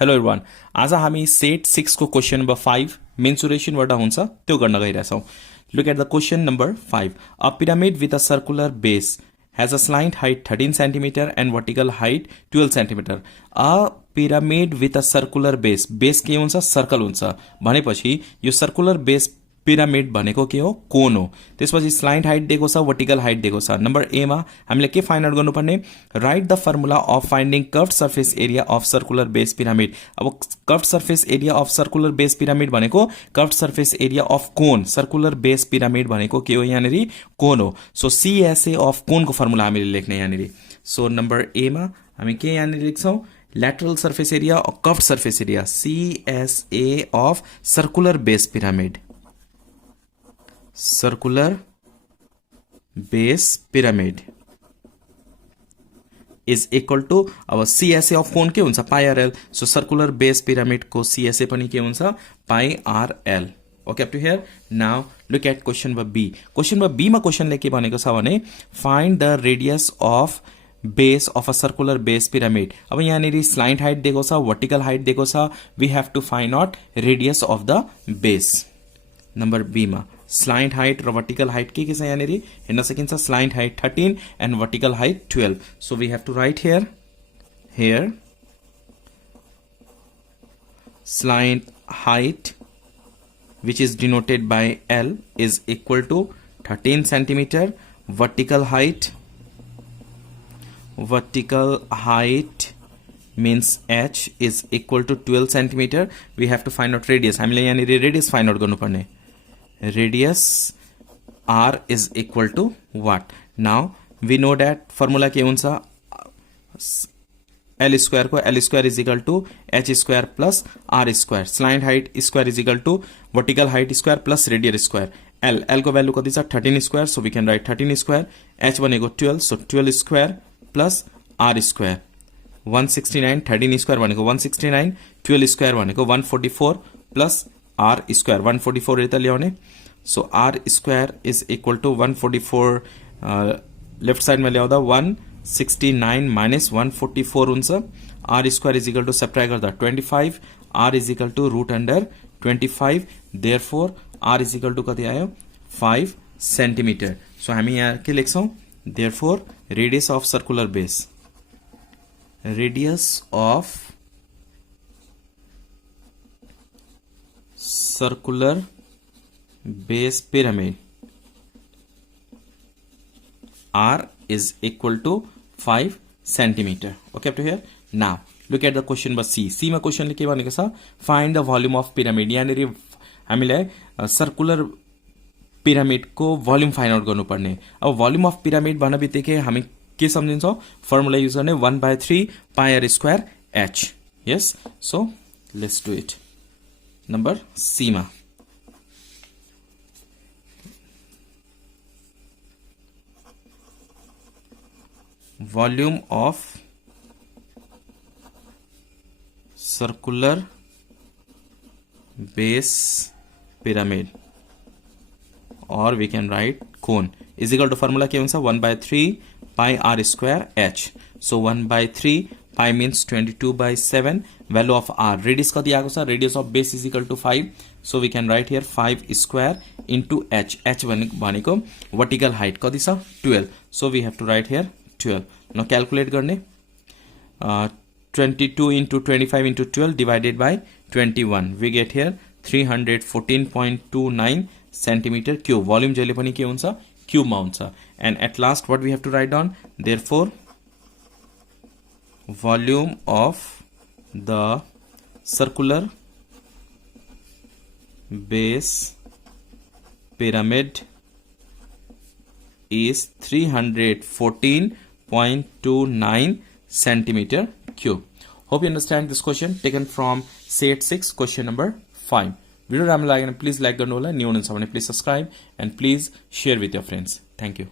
Hello everyone, आज हामी set 6 को क्वेशन नंबर 5 मेन्सुरेसनबाट हुन्छ त्यो गर्न गइरहेछौँ। Look at the question number 5। A pyramid with a circular base has a slant height 13 centimeter and vertical height 12 centimeter. A pyramid with a circular base. Base के हुन्छ? Circle हुन्छ भनेपछि यो circular base pyramid भनेको के हो? कोन हो। त्यसपछि स्लाइन्ट height दिएको छ, वर्टिकल हाइट दिएको छ। नम्बर ए मा हामीले के फाइन्ड आउट गर्नुपर्ने? Write the formula of finding curved surface area of circular base pyramid. अब curved surface area of circular base pyramid भनेको curved surface area of cone, circular base pyramid भनेको के हो? यहाँनिर कोन हो। सो सीएसए अफ कोनको formula हामीले लेख्ने यहाँनिर। सो नम्बर ए मा हामी के यहाँनिर लेख्छौं? lateral surface area or curved surface area, CSA of circular base pyramid. Circular base pyramid is equal to our CSA of cone के हुन्छ? Pi RL. So circular base pyramid को CSA पनि के हुन्छ? Pi RL. Okay, up to here. Now look at question number B. Question number B मा question ले के भनेको छ भने find the radius of base of a circular base pyramid. अब यहाँनिर स्लाइन्ट हाइट दिएको छ, वर्टिकल हाइट दिएको छ। We have to find out radius of the base. Number B मा स्लाइन्ट हाइट र वर्टिकल हाइट के छ यहाँनिर हेर्न सकिन्छ? Slant height 13 and vertical height 12। So we have to write here slant height which is denoted by L is equal to 13 centimeter. Vertical height means H is equal to 12 centimeter. We have to find out radius. हामीले यहाँनिर radius find out गर्नुपर्ने। Radius R is equal to what? Now we know that formula के हुन्छ? L square को L square is equal to H square plus R square. Slant height square is equal to vertical height square plus radius square. L को value कति छ? 13 square. So we can write 13 square. H भनेको 12. So 12 square plus R square 169. 13 square भनेको 169. 12 square भनेको 144 plus R square 144 यता ल्याउने। So R square is equal to 144 left side मा ल्याउँदा 169 minus 144 हुन्छ। R square is equal to subtract गर्दा 25. R is equal to root under 25. Therefore R is equal to कति आयो? 5 centimeter. So हामी यहाँ के लेख्छौं? Therefore radius of circular base, radius of circular base pyramid R is equal to 5 centimeter. Okay, up to here. Now look at the question number C. C मा question ले के भनेको छ? Find the volume of pyramid. यहाँनिर हामीलाई circular pyramid को volume find out गर्नुपर्ने। अब भोल्युम अफ पिरामिड भन्ने बित्तिकै हामी के सम्झिन्छौं? फर्मुला युज गर्ने 1/3 pi R square H. Yes, so let's do it. Number C मा volume of circular base pyramid or we can write cone is equal to formula के हुन्छ? 1/3 pi r square h. So 1/3 pi means 22/7. Value of r, radius कति आएको छ? Radius of base is equal to 5. So we can write here 5 square into h. h भनेको vertical height कति छ? 12. So we have to write here 12. Now calculate गर्ने 22 into 25 into 12 divided by 21. We get here 314.29 centimeter cube. Volume जहिले पनि के हुन्छ? Cube मा हुन्छ। And at last what we have to write down? Therefore volume of the circular base pyramid is 314.29 centimeter cube. Hope you understand this question taken from set 6 question number 5. Video राम्रो लाग्यो भने please like गर्नु होला, new हुनुहुन्छ भने please subscribe end please share with your friends. Thank you.